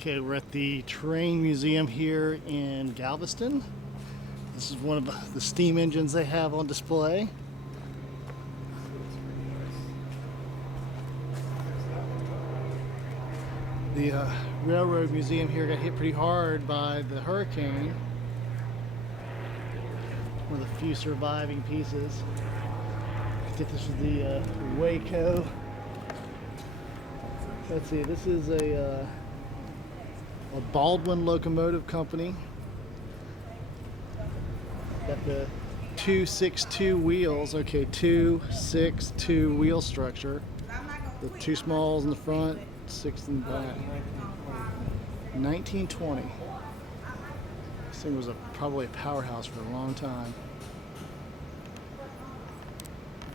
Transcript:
Okay, we're at the Train Museum here in Galveston. This is one of the steam engines they have on display. The railroad museum here got hit pretty hard by the hurricane. One of the few surviving pieces. I think this is the Waco. Let's see, this is a Baldwin locomotive company. Got the 262 wheels. Okay, 262 wheel structure. The two smalls in the front, 6 in the back. 1920. This thing was probably a powerhouse for a long time.